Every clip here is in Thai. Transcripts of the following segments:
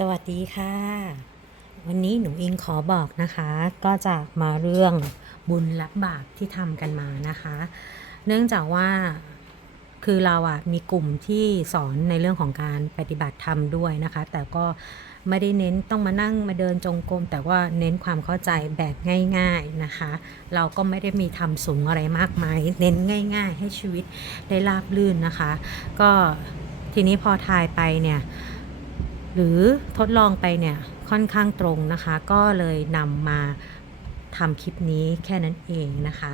สวัสดีค่ะ วันนี้หนูอิงขอบอกนะคะ ก็จะมาเรื่องบุญรับบาปที่ทำกันมานะคะ เนื่องจากว่าคือเราอะมีกลุ่มที่สอนในเรื่องของการปฏิบัติธรรมด้วยนะคะ แต่ก็ไม่ได้เน้นต้องมานั่งมาเดินจงกรมแต่ว่าเน้นความเข้าใจแบบง่าย ๆนะคะ เราก็ไม่ได้มีทำสูงอะไรมากมายเน้นง่าย ๆ ให้ชีวิตได้ราบรื่นนะคะ ก็ทีนี้พอทายไปเนี่ย หรือทดลองไปเนี่ยค่อนข้างตรงนะคะ ก็เลยนำมาทำคลิปนี้แค่นั้นเองนะคะ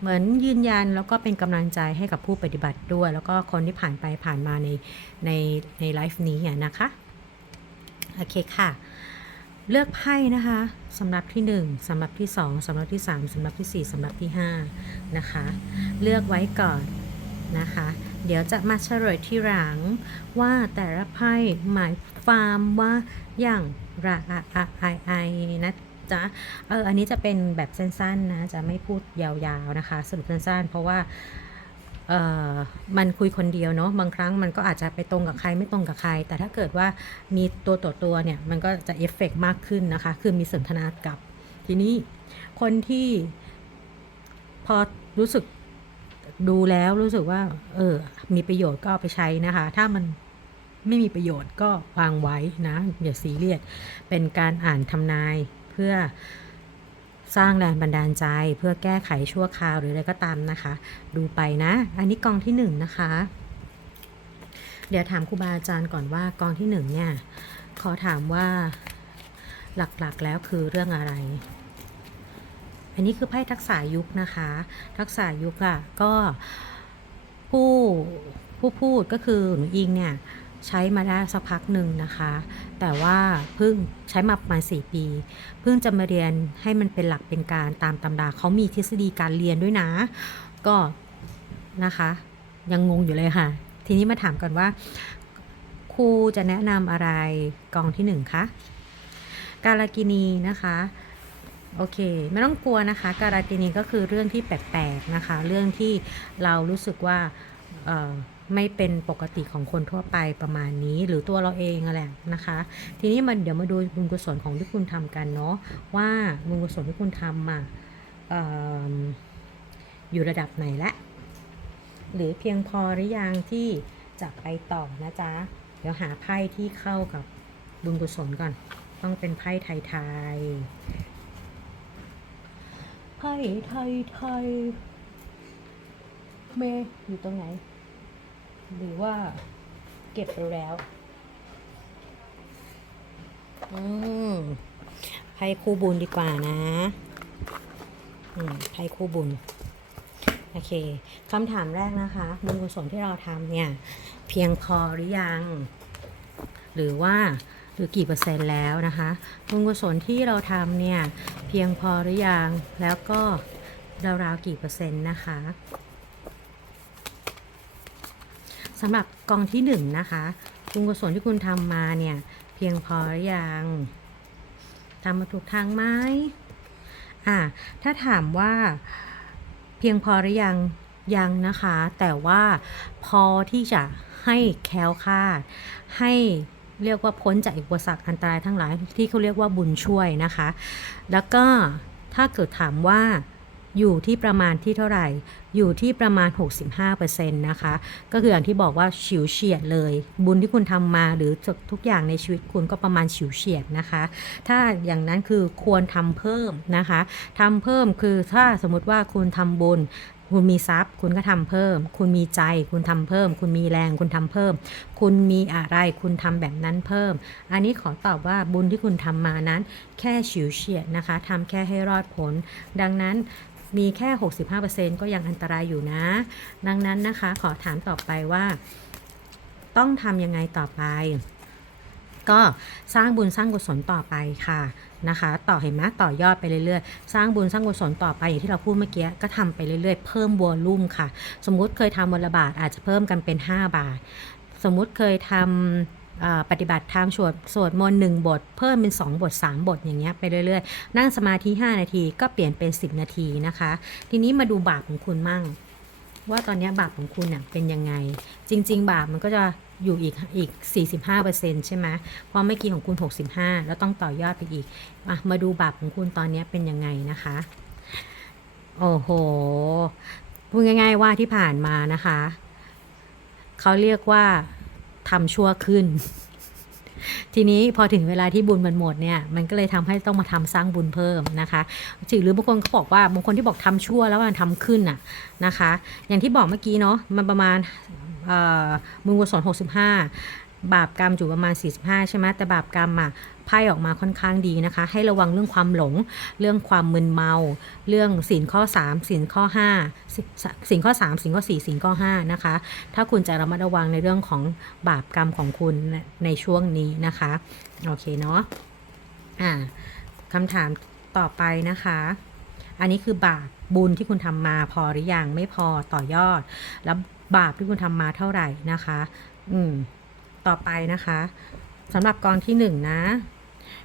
เหมือนยืนยันแล้วก็เป็นกำลังใจให้กับผู้ปฏิบัติด้วย แล้วก็คนที่ผ่านไปผ่านมาในในในไลฟ์นี้นะคะ โอเคค่ะ เลือกไพ่นะคะสำหรับที่ 1สำหรับที่ 2สำหรับที่ 3สำหรับที่ 4สำหรับที่ 5 นะคะ เลือกไว้ก่อนนะคะ เดี๋ยวจะมาเฉลยที่หลังว่าแต่ละไพ่หมายความว่าอย่างระอะอะไอไอนะจ๊ะเอออันนี้จะเป็นแบบสั้นๆนะ จะไม่พูดยาวๆนะคะ สรุปสั้นๆ เพราะว่าเออมันคุยคนเดียวเนาะบางครั้งมันก็อาจจะไปตรงกับใครไม่ตรงกับใคร แต่ถ้าเกิดว่ามีตัวต่อตัวเนี่ย มันก็จะเอฟเฟกมากขึ้นนะคะ คือมีสนทนากับ ทีนี้คนที่พอรู้สึก ดูแล้วรู้สึกว่า เออ มีประโยชน์ก็เอาไปใช้นะคะ ถ้ามันไม่มีประโยชน์ก็วางไว้นะอย่าซีเรียสเป็นการอ่านทำนายเพื่อสร้างแรงบันดาลใจเพื่อแก้ไขชั่วคราวหรืออะไรก็ตามนะคะ ดูไปนะ อันนี้กองที่หนึ่งนะคะ เดี๋ยวถามครูบาอาจารย์ก่อนว่ากองที่หนึ่งเนี่ยขอถามว่าหลักๆแล้วคือเรื่องอะไร อันนี้คือไพ่ทักษะยุคนะคะ ทักษะยุคอะก็ผู้ผู้พูดก็คือหนูอิงเนี่ยใช้มาได้สักพักหนึ่งนะคะ แต่ว่าเพิ่งใช้มาประมาณ4ปี เพิ่งจะมาเรียนให้มันเป็นหลักเป็นการตามตำราเขามีทฤษฎีการเรียนด้วยนะ ก็นะคะ ยังงงอยู่เลยค่ะ ทีนี้มาถามกันว่าครูจะแนะนำอะไรกองที่หนึ่งคะ การากินีนะคะ โอเค ไม่ต้องกลัวนะคะ การากินีก็คือเรื่องที่แปลกๆนะคะ เรื่องที่เรารู้สึกว่าไม่เป็นปกติของคนทั่วไปประมาณนี้ หรือตัวเราเองอะแหละนะคะ ทีนี้มันเดี๋ยวมาดูบุญกุศลของที่คุณทำกันเนาะว่าบุญกุศลที่คุณทำอะออยู่ระดับไหนละหรือเพียงพอหรือยังที่จะไปต่อนะจ๊ะ เดี๋ยวหาไพ่ที่เข้ากับบุญกุศลก่อน ต้องเป็นไพ่ไทยๆ ไพ่ไทยไทยเมย์อยู่ตรงไหน หรือว่าเก็บไปแล้ว อืมไพ่คู่บุญดีกว่านะ อืมไพ่คู่บุญ โอเคคำถามแรกนะคะ บุญกุศลที่เราทำเนี่ย เพียงพอหรือยัง หรือว่า หรือกี่เปอร์เซ็นต์แล้วนะคะบุญกุศลที่เราทำเนี่ย เพียงพอหรือยังแล้วก็ราวๆกี่เปอร์เซ็นต์นะคะสำหรับกองที่หนึ่งนะคะบุญกุศลที่คุณทำมาเนี่ย เพียงพอหรือยังทำมาถูกทางไหมอ่าถ้าถามว่าเพียงพอหรือยังยังนะคะ แต่ว่าพอที่จะให้แคล้วคลาดให้ เรียกว่าพ้นจากอุปสรรคอันตรายทั้งหลายที่เขาเรียกว่าบุญช่วยนะคะ แล้วก็ถ้าเกิดถามว่าอยู่ที่ประมาณที่เท่าไหร่ อยู่ที่ประมาณ 65%นะคะ ก็คืออย่างที่บอกว่าฉิวเฉียดเลย บุญที่คุณทำมาหรือทุกอย่างในชีวิตคุณก็ประมาณฉิวเฉียดนะคะ ถ้าอย่างนั้นคือควรทำเพิ่มนะคะทำเพิ่มคือถ้าสมมติว่าคุณทำบุญ คุณมีทรัพย์ คุณก็ทำเพิ่ม คุณมีใจ คุณทำเพิ่ม คุณมีแรง คุณทำเพิ่ม คุณมีอะไร คุณทำแบบนั้นเพิ่ม อันนี้ขอตอบว่าบุญที่คุณทำมานั้น แค่ฉิวเฉียดนะคะทำแค่ให้รอดผล ดังนั้นมีแค่ 65%ก็ยังอันตรายอยู่นะ ดังนั้นนะคะ ขอถามต่อไปว่า ต้องทำยังไงต่อไป ก็สร้างบุญสร้างกุศลต่อไปค่ะนะคะ ต่อเห็นไหมต่อยอดไปเรื่อยๆ สร้างบุญสร้างกุศลต่อไปอย่างที่เราพูดเมื่อกี้ก็ทำไปเรื่อยๆ เพิ่มวอลลุ่มค่ะ สมมุติเคยทำวันละบาทอาจจะเพิ่มกันเป็น 5 บาท สมมุติเคยทำเอ่อปฏิบัติธรรมสวดสวดมนต์หนึ่งบท เพิ่มเป็น 2 บท 3 บทอย่างเงี้ยไปเรื่อยๆ นั่งสมาธิ 5 นาทีก็เปลี่ยนเป็น 10 นาทีนะคะ ทีนี้มาดูบาปของคุณมั่ง ว่าตอนนี้บาปของคุณเนี่ยเป็นยังไง จริง ๆ บาปมันก็จะ อยู่อีกอีก 45%ใช่ไหมเพราะเมื่อกี้ของคุณ 65 แล้วต้องต่อยอดไปอีกอะมาดูบาปของคุณตอนนี้เป็นยังไงนะคะ โอ้โห พูดง่าย ๆ ว่าที่ผ่านมานะคะ เขาเรียกว่าทำชั่วขึ้น ทีนี้พอถึงเวลาที่บุญมันหมดเนี่ย มันก็เลยทำให้ต้องมาทำสร้างบุญเพิ่มนะคะหรือบางคนเขาบอกว่าบางคนที่บอกทำชั่วแล้วมันทำขึ้นน่ะนะคะ อย่างที่บอกเมื่อกี้เนาะมันประมาณ เอ่อบุญกุศล65 บาปกรรมอยู่ประมาณ 45 ใช่ไหมแต่บาปกรรมอะไพ่ออกมาค่อนข้างดีนะคะ ให้ระวังเรื่องความหลง เรื่องความมึนเมา เรื่องศีลข้อ3ศีลข้อ5ศีลข้อ3ศีลข้อ4ศีลข้อ 5 นะคะ ถ้าคุณจะระมัดระวังในเรื่องของบาปกรรมของคุณในช่วงนี้นะคะ โอเคเนาะอ่าคำถามต่อไปนะคะ อันนี้คือบาปบุญที่คุณทำมาพอหรือยังไม่พอต่อยอด แล้ว บาปที่คุณทำมาเท่าไหร่นะคะ อืม ต่อไปนะคะสำหรับกองที่หนึ่งนะ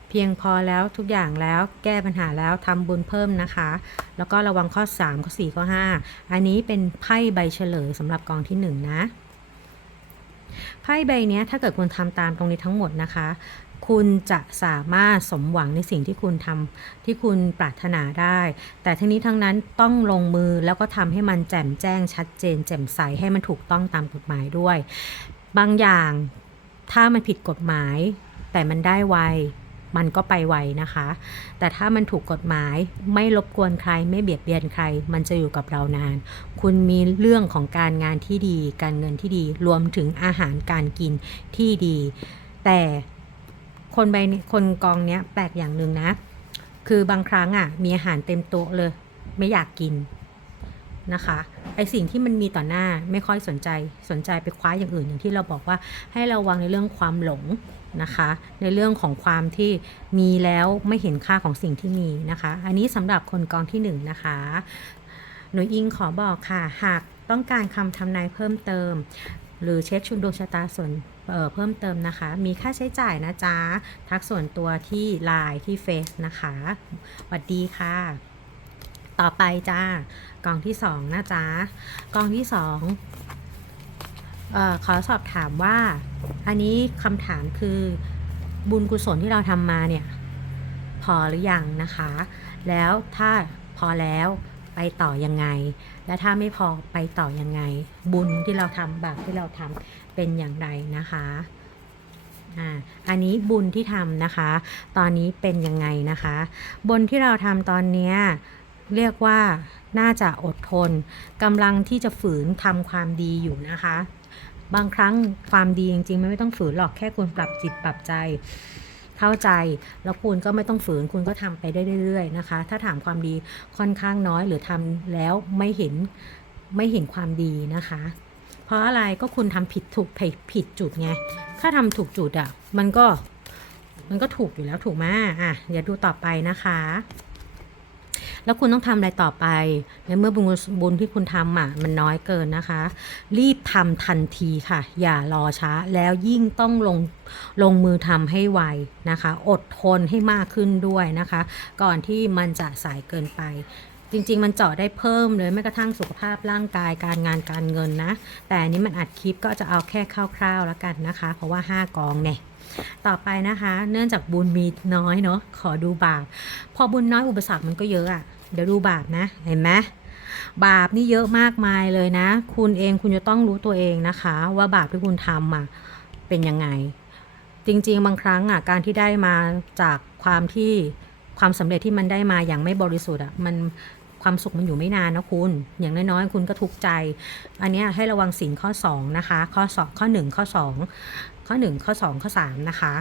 เพียงพอแล้วทุกอย่างแล้วแก้ปัญหาแล้วทำบุญเพิ่มนะคะ แล้วก็ระวังข้อ 3 ข้อ 4 ข้อ 5 อันนี้เป็นไพ่ใบเฉลยสำหรับกองที่1นะไพ่ใบเนี้ยถ้าเกิดคุณทำตามตรงนี้ทั้งหมดนะคะ คุณจะสามารถสมหวังในสิ่งที่คุณทำที่คุณปรารถนาได้ แต่ทั้งนี้ทั้งนั้นต้องลงมือแล้วก็ทำให้มันแจ่มแจ้งชัดเจน แจ่มใสให้มันถูกต้องตามกฎหมายด้วย บางอย่างถ้ามันผิดกฎหมาย แต่มันได้ไวมันก็ไปไวนะคะ แต่ถ้ามันถูกกฎหมายไม่รบกวนใครไม่เบียดเบียนใคร มันจะอยู่กับเรานาน คุณมีเรื่องของการงานที่ดี การเงินที่ดี รวมถึงอาหารการกินที่ดี แต่ คนใบคนกองเนี้ยแปลกอย่างหนึ่งนะ คือบางครั้งอะ มีอาหารเต็มโต๊ะเลย ไม่อยากกินนะคะไอสิ่งที่มันมีต่อหน้าไม่ค่อยสนใจสนใจไปคว้าอย่างอื่นอย่างที่เราบอกว่าให้ระวังในเรื่องความหลงนะคะ ในเรื่องของความที่มีแล้วไม่เห็นค่าของสิ่งที่มีนะคะ อันนี้สำหรับคนกองที่หนึ่งนะคะหนูอิงขอบอกค่ะ หากต้องการคำทำนายเพิ่มเติม หรือเช็คชุนดวงชะตาส่วนเเพิ่มเติมนะคะ มีค่าใช้จ่ายนะจ๊ะ ทักส่วนตัวที่ Line ที่เฟซนะคะสวัสดีค่ะ ต่อไปจ้ากองที่สองนะจ๊ะ กองที่สองเออขอสอบถามว่า อันนี้คำถามคือบุญกุศลที่เราทำมาเนี่ย พอหรือยังนะคะ แล้วถ้าพอแล้ว ไปต่อยังไง และถ้าไม่พอไปต่อยังไง บุญที่เราทำบาปที่เราทำเป็นอย่างไรนะคะอ่าอันนี้บุญที่ทำนะคะ ตอนนี้เป็นยังไงนะคะ บุญที่เราทำตอนเนี้ยเรียกว่าน่าจะอดทนกำลังที่จะฝืนทำความดีอยู่นะคะ บางครั้งความดีจริงๆไม่ต้องฝืนหรอกแค่คุณปรับจิตปรับใจ เข้าใจ แล้วคุณก็ไม่ต้องฝืนคุณก็ทำไปได้เรื่อยๆนะคะ ถ้าถามความดีค่อนข้างน้อยหรือทำแล้วไม่เห็นไม่เห็นความดีนะคะ เพราะอะไรก็คุณทำผิดถูกผิดผิดจุดไง ถ้าทำถูกจุดอะ่ะมันก็มันก็ถูกอยู่แล้วถูกไหมอะเดี๋ยวดูต่อไปนะคะ แล้วคุณต้องทำอะไรต่อไป ในเมื่อบุญบุญที่คุณทำอะมันน้อยเกินนะคะ รีบทำทันทีค่ะ อย่ารอช้าแล้วยิ่งต้องลงลงมือทำให้ไวนะคะ อดทนให้มากขึ้นด้วยนะคะ ก่อนที่มันจะสายเกินไปจริง ๆ มันเจาะได้เพิ่มเลยแม้กระทั่งสุขภาพร่างกายการงานการเงินนะ แต่อันนี้มันอัดคลิปก็จะเอาแค่คร่าวๆแล้วกันนะคะ เพราะว่า 5 กองเนี่ย ต่อไปนะคะ เนื่องจากบุญมีน้อยเนาะขอดูบาป พอบุญน้อยอุปสรรคมันก็เยอะอะเดี๋ยวดูบาปนะ เห็นไหมบาปนี่เยอะมากมายเลยนะ คุณเองคุณจะต้องรู้ตัวเองนะคะ ว่าบาปที่คุณทำอะเป็นยังไง จริง ๆ บางครั้งอะการที่ได้มาจากความที่ความสำเร็จที่มันได้มาอย่างไม่บริสุทธิ์อะมัน ความสุขมันอยู่ไม่นานนะคุณ อย่างน้อยๆ คุณก็ทุกข์ใจ อันนี้ให้ระวังสิ่งข้อ 2 นะคะ ข้อ 2 ข้อ 1 ข้อ 2 ข้อ 1 ข้อ 2 ข้อ 3 นะคะ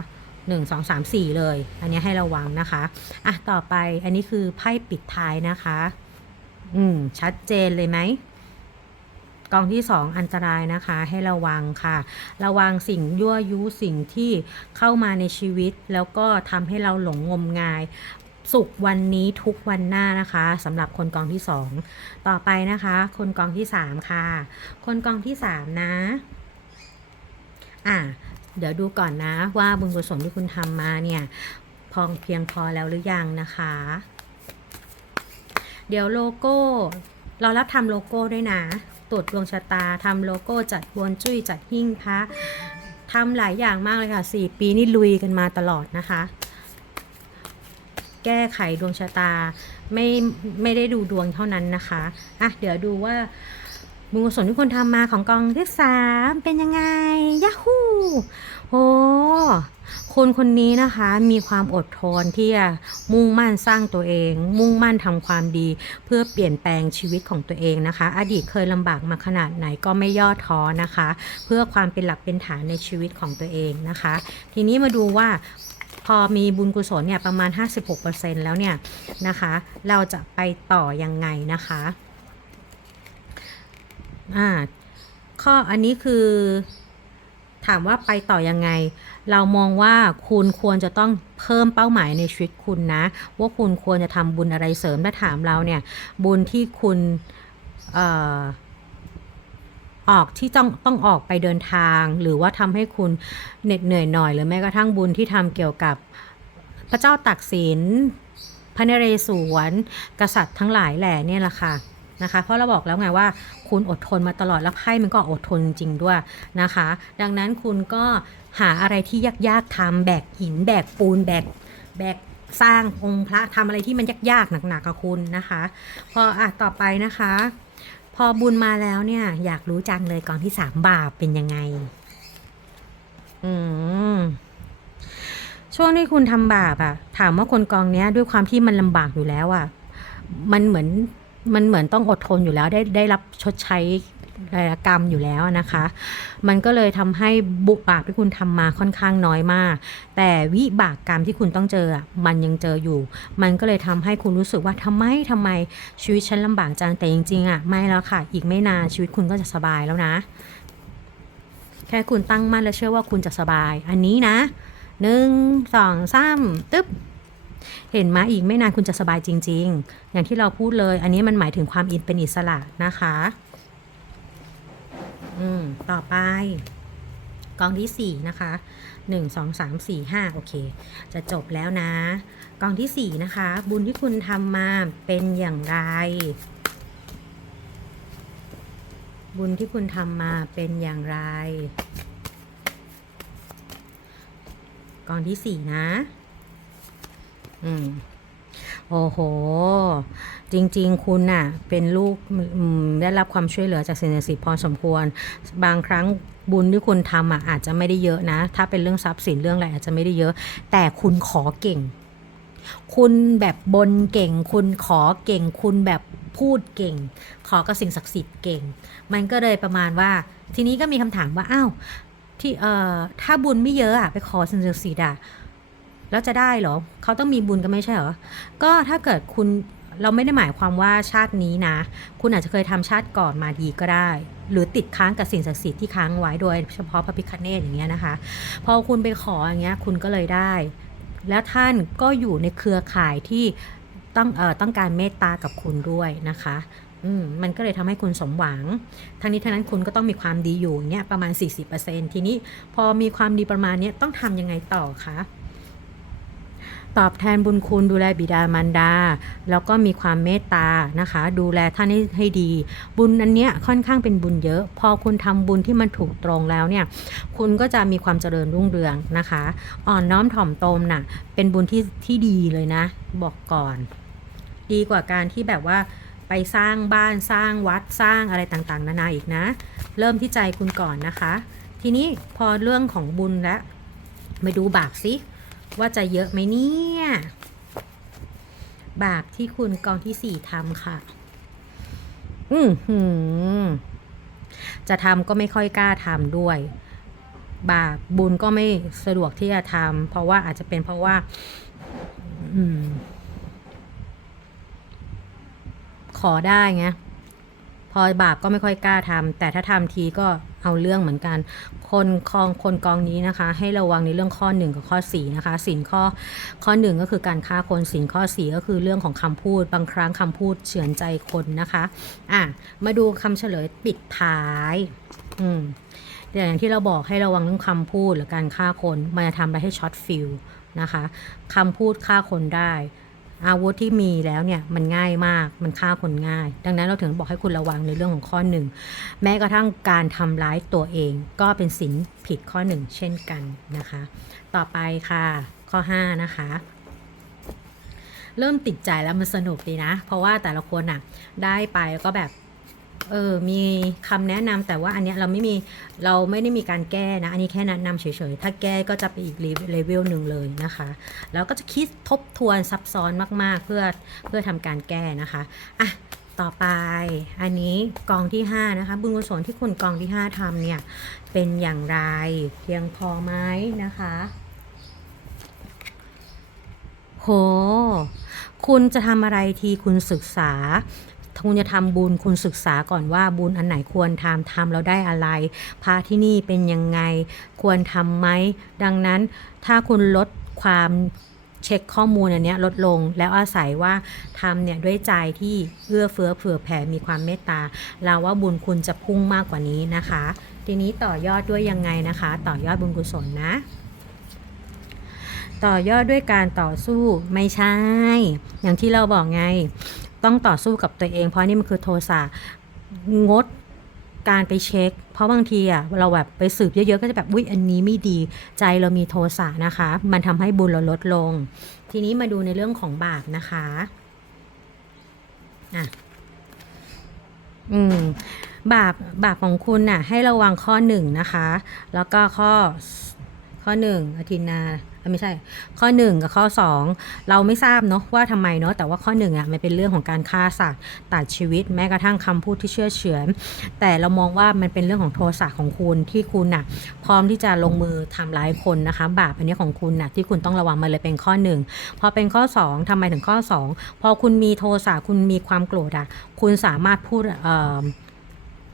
1 2 3 4 เลย อันนี้ให้ระวังนะคะ อะ ต่อไปอันนี้คือไพ่ปิดท้ายนะคะ อืม ชัดเจนเลยไหมกองที่ 2 อันตรายนะคะให้ระวังค่ะ ระวังสิ่งยั่วยุสิ่งที่เข้ามาในชีวิต แล้วก็ทำให้เราหลงงมงาย สุขวันนี้ทุกวันหน้านะคะสำหรับคนกองที่ 2 ต่อไปนะคะ คนกองที่ 3 ค่ะ คนกองที่ 3 นะ อะเดี๋ยวดูก่อนนะว่าบุญกุศลที่คุณทำมาเนี่ย พอเพียงพอแล้วหรือยังนะคะ เดี๋ยวโลโก้ เรารับทำโลโก้ด้วยนะตรวจดวงชะตาทำโลโก้จัดบวนจุ้ยจัดหิ้งพระทำหลายอย่างมากเลยค่ะ 4 ปีนี่ลุยกันมาตลอดนะคะ แก้ไขดวงชะตา ไม่ไม่ได้ดูดวงเท่านั้นนะคะอะเดี๋ยวดูว่าบุญกุศลที่คุณทำมาของกองที่สามเป็นยังไงยาฮูโอ้คุณคนนี้นะคะมีความอดทนที่จะมุ่งมั่นสร้างตัวเอง มุ่งมั่นทำความดี เพื่อเปลี่ยนแปลงชีวิตของตัวเองนะคะ อดีตเคยลำบากมาขนาดไหนก็ไม่ย่อท้อนะคะ เพื่อความเป็นหลักเป็นฐานในชีวิตของตัวเองนะคะ ทีนี้มาดูว่า พอมีบุญกุศลเนี่ยประมาณ 56%แล้วเนี่ยนะคะ เราจะไปต่อยังไงนะคะอ่าข้ออันนี้คือถามว่าไปต่อยังไง เรามองว่าคุณควรจะต้องเพิ่มเป้าหมายในชีวิตคุณนะ ว่าคุณควรจะทำบุญอะไรเสริมถ้าถามเราเนี่ย บุญที่คุณเอ่อ ออกที่ต้องต้องออกไปเดินทาง หรือว่าทำให้คุณเหน็ดเหนื่อยหน่อย หรือแม้กระทั่งบุญที่ทำเกี่ยวกับพระเจ้าตักสินพระนเรศวร กษัตริย์ทั้งหลายแหล่เนี่ยแหละค่ะนะคะ เพราะเราบอกแล้วไงว่าคุณอดทนมาตลอดแล้วไพ่มันก็อดทนจริงด้วยนะคะ ดังนั้นคุณก็หาอะไรที่ยากๆทำแบกหินแบกปูนแบกแบกสร้างองค์พระทำอะไรที่มันยากๆหนักๆกับคุณนะคะ พออะต่อไปนะคะ พอบุญมาแล้วเนี่ย อยากรู้จังเลยกองที่สามบาปเป็นยังไง อืมช่วงที่คุณทำบาปอะถามว่าคนกองเนี้ย ด้วยความที่มันลำบากอยู่แล้วอะมันเหมือนมันเหมือนต้องอดทนอยู่แล้ว ได้ได้รับชดใช้ ดายกรรมอยู่แล้วนะคะ มันก็เลยทำให้บุบาปที่คุณทำมาค่อนข้างน้อยมาก แต่วิบากกรรมที่คุณต้องเจอ มันยังเจออยู่ มันก็เลยทำให้คุณรู้สึกว่าทำไมทำไมชีวิตฉันลำบากจัง แต่จริงๆอะไม่แล้วค่ะ อีกไม่นานชีวิตคุณก็จะสบายแล้วนะ แค่คุณตั้งมั่นและเชื่อว่าคุณจะสบาย อันนี้นะหนึ่งสองสามตึ๊บเห็นไหมอีกไม่นานคุณจะสบายจริง ๆ อย่างที่เราพูดเลย อันนี้มันหมายถึงความอินเป็นอิสระนะคะ อืม ต่อไป กองที่สี่นะคะหนึ่งสองสามสี่ห้าโอเค จะจบแล้วนะ กองที่สี่นะคะ บุญที่คุณทำมาเป็นอย่างไร บุญที่คุณทำมาเป็นอย่างไร กองที่สี่นะ อืม โอ้โห จริง ๆ คุณน่ะ เป็นลูกได้รับความช่วยเหลือจากสิ่งศักดิ์สิทธิ์พอสมควร บางครั้งบุญที่คุณทำอะอาจจะไม่ได้เยอะนะ ถ้าเป็นเรื่องทรัพย์สินเรื่องอะไรอาจจะไม่ได้เยอะ แต่คุณขอเก่ง คุณแบบบนเก่ง คุณขอเก่ง คุณแบบพูดเก่ง ขอกับสิ่งศักดิ์สิทธิ์เก่ง มันก็เลยประมาณว่า ทีนี้ก็มีคำถามว่า อ้าว ที่เอ่อถ้าบุญไม่เยอะอะไปขอสิ่งศักดิ์สิทธิ์อะ แล้วจะได้เหรอเขาต้องมีบุญกันไม่ใช่เหรอก็ถ้าเกิดคุณเราไม่ได้หมายความว่าชาตินี้นะ คุณอาจจะเคยทำชาติก่อนมาดีก็ได้ หรือติดค้างกับสิ่งศักดิ์สิทธิ์ที่ค้างไว้โดยเฉพาะพระพิคเนตอย่างเงี้ยนะคะ พอคุณไปขออย่างเงี้ยคุณก็เลยได้ แล้วท่านก็อยู่ในเครือข่ายที่ต้องเอ่อต้องการเมตตากับคุณด้วยนะคะอืมมันก็เลยทำให้คุณสมหวัง ทั้งนี้ทั้งนั้นคุณก็ต้องมีความดีอยู่เนี่ยประมาณ 40%ทีนี้พอมีความดีประมาณเนี้ยต้องทำยังไงต่อคะ ตอบแทนบุญคุณดูแลบิดามารดา แล้วก็มีความเมตตานะคะ ดูแลท่านให้ให้ดี บุญอันเนี้ยค่อนข้างเป็นบุญเยอะ พอคุณทำบุญที่มันถูกตรงแล้วเนี่ย คุณก็จะมีความเจริญรุ่งเรืองนะคะ อ่อนน้อมถ่อมตนน่ะ เป็นบุญที่ที่ดีเลยนะ บอกก่อน ดีกว่าการที่แบบว่าไปสร้างบ้านสร้างวัดสร้างอะไรต่างๆ นานาอีกนะ เริ่มที่ใจคุณก่อนนะคะ ทีนี้พอเรื่องของบุญแล้วมาดูบาปสิ ว่าจะเยอะไหมเนี่ย บาปที่คุณกองที่สี่ทำค่ะ อือหือ จะทำก็ไม่ค่อยกล้าทำด้วย บาปบุญก็ไม่สะดวกที่จะทำเพราะว่าอาจจะเป็นเพราะว่า อืม ขอได้ไง พอบาปก็ไม่ค่อยกล้าทำแต่ถ้าทำทีก็เอาเรื่องเหมือนกัน คนคองคนกองนี้นะคะ ให้ระวังในเรื่องข้อ 1 กับข้อ4นะคะสินข้อข้อ 1 ก็คือการฆ่าคนสินข้อ 4 ก็คือเรื่องของคำพูด บางครั้งคำพูดเฉือนใจคนนะคะอะมาดูคำเฉลยปิดท้ายอืมอย่างที่เราบอกให้ระวังเรื่องคำพูดหรือการฆ่าคน มันจะทำอะไรให้ช็อตฟิลนะคะคำพูดฆ่าคนได้ อาวุธที่มีแล้วเนี่ยมันง่ายมากมันฆ่าคนง่าย ดังนั้นเราถึงบอกให้คุณระวังในเรื่องของข้อหนึ่งแม้กระทั่งการทำร้ายตัวเองก็เป็นสินผิดข้อหนึ่งเช่นกันนะคะ ต่อไปค่ะข้อ 5 นะคะเริ่มติดใจแล้วมันสนุกดีนะ เพราะว่าแต่ละคนอะได้ไปแล้วก็แบบ เออมีคำแนะนำแต่ว่าอันเนี้ยเราไม่มีเราไม่ได้มีการแก้นะ อันนี้แค่แนะนำเฉยๆ ถ้าแก้ก็จะไปอีกเลเวลหนึ่งเลยนะคะแล้วก็จะคิดทบทวนซับซ้อนมากๆ เพื่อเพื่อทำการแก้นะคะอะต่อไปอันนี้กองที่ 5 นะคะ บุญกุศลที่คุณกองที่ 5ทำเนี่ย เป็นอย่างไรเพียงพอไหมนะคะโหคุณจะทำอะไรทีคุณศึกษา คุณจะทำบุญคุณศึกษาก่อนว่าบุญอันไหนควรทำทำแล้วได้อะไรพระที่นี่เป็นยังไงควรทำไหมดังนั้นถ้าคุณลดความเช็คข้อมูลอันนี้ลดลงแล้วอาศัยว่าทำเนี่ยด้วยใจที่เอื้อเฟื้อเผื่อแผ่มีความเมตตา เราว่าบุญคุณจะพุ่งมากกว่านี้นะคะ ทีนี้ต่อยอดด้วยยังไงนะคะ ต่อยอดบุญกุศลนะ ต่อยอดด้วยการต่อสู้ไม่ใช่ อย่างที่เราบอกไง ต้องต่อสู้กับตัวเอง เพราะนี่มันคือโทสะงดการไปเช็ค เพราะบางทีอะเราแบบไปสืบเยอะๆ ก็จะแบบอุ้ยอันนี้ไม่ดีใจเรามีโทสะนะคะ มันทำให้บุญเราลดลง ทีนี้มาดูในเรื่องของบาปนะคะอะอืมบาปบาปของคุณน่ะ ให้ระวังข้อหนึ่งนะคะ แล้วก็ข้อข้อหนึ่งอธินา ไม่ใช่ ข้อหนึ่งกับข้อสองเราไม่ทราบเนาะว่าทำไมเนาะแต่ว่าข้อหนึ่งอะมันเป็นเรื่องของการฆ่าสัตว์ตัดชีวิต แม้กระทั่งคำพูดที่เชื่อเฉือน แต่เรามองว่ามันเป็นเรื่องของโทสะของคุณที่คุณน่ะพร้อมที่จะลงมือทำร้ายคนนะคะ บาปอันนี้ของคุณน่ะที่คุณต้องระวังมันเลยเป็นข้อหนึ่งพอเป็นข้อสองทำไมถึงข้อสองพอคุณมีโทสะคุณมีความโกรธอะคุณสามารถพูดเอ่อ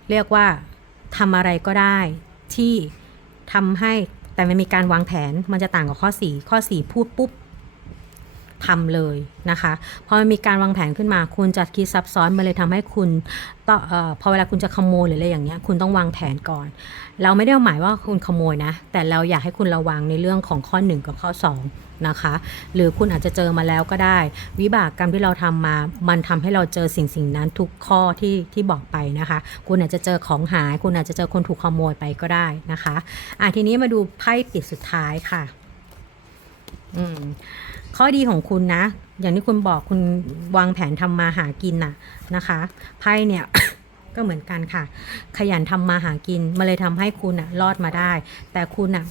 เรียกว่าทำอะไรก็ได้ที่ทำให้ แต่มันมีการวางแผนมันจะต่างกับข้อ 4 ข้อ 4 พูดปุ๊บ ทำเลยนะคะพอมันมีการวางแผนขึ้นมา คุณจะคิดซับซ้อนมันเลยทำให้คุณต่อพอเวลาคุณจะขโมยหรืออะไรอย่างเงี้ยคุณต้องวางแผนก่อน เราไม่ได้หมายว่าคุณขโมยนะ แต่เราอยากให้คุณระวังในเรื่องของข้อ 1 กับข้อ 2 นะคะ หรือคุณอาจจะเจอมาแล้วก็ได้ วิบากกรรมที่เราทำมา มันทำให้เราเจอสิ่งสิ่งนั้นทุกข้อที่ที่บอกไปนะคะ คุณอาจจะเจอของหาย คุณอาจจะเจอคนถูกขโมยไปก็ได้นะคะอะทีนี้มาดูไพ่ปิดสุดท้ายค่ะ อืมข้อดีของคุณนะ อย่างที่คุณบอกคุณวางแผนทำมาหากินน่ะนะคะไพ่เนี่ย ก็เหมือนกันค่ะ ขยันทำมาหากินมันเลยทำให้คุณอะรอดมาได้ แต่คุณอะ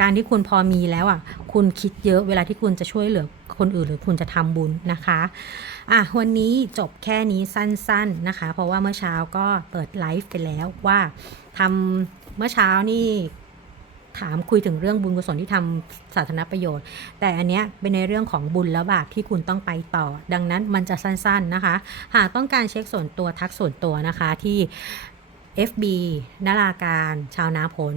การที่คุณพอมีแล้วอะคุณคิดเยอะเวลาที่คุณจะช่วยเหลือคนอื่นหรือคุณจะทำบุญนะคะ อะวันนี้จบแค่นี้สั้น ๆนะคะ เพราะว่าเมื่อเช้าก็เปิดไลฟ์ไปแล้วว่าทำเมื่อเช้านี่ ถามคุยถึงเรื่องบุญกุศลที่ทำสาธารณประโยชน์ แต่อันเนี้ยเป็นในเรื่องของบุญและบาปที่คุณต้องไปต่อ ดังนั้นมันจะสั้นๆนะคะ หากต้องการเช็คส่วนตัวทักส่วนตัวนะคะที่ FB นาราการ ชาวนาผล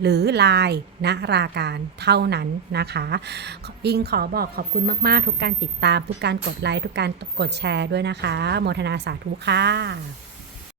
หรือ Line นาราการเท่านั้นนะคะอิงขอบอกขอบคุณมาก ๆ ทุกการติดตาม ทุกการกดไลค์ ทุกการกดแชร์ด้วยนะคะ โมทนาสาธุค่ะ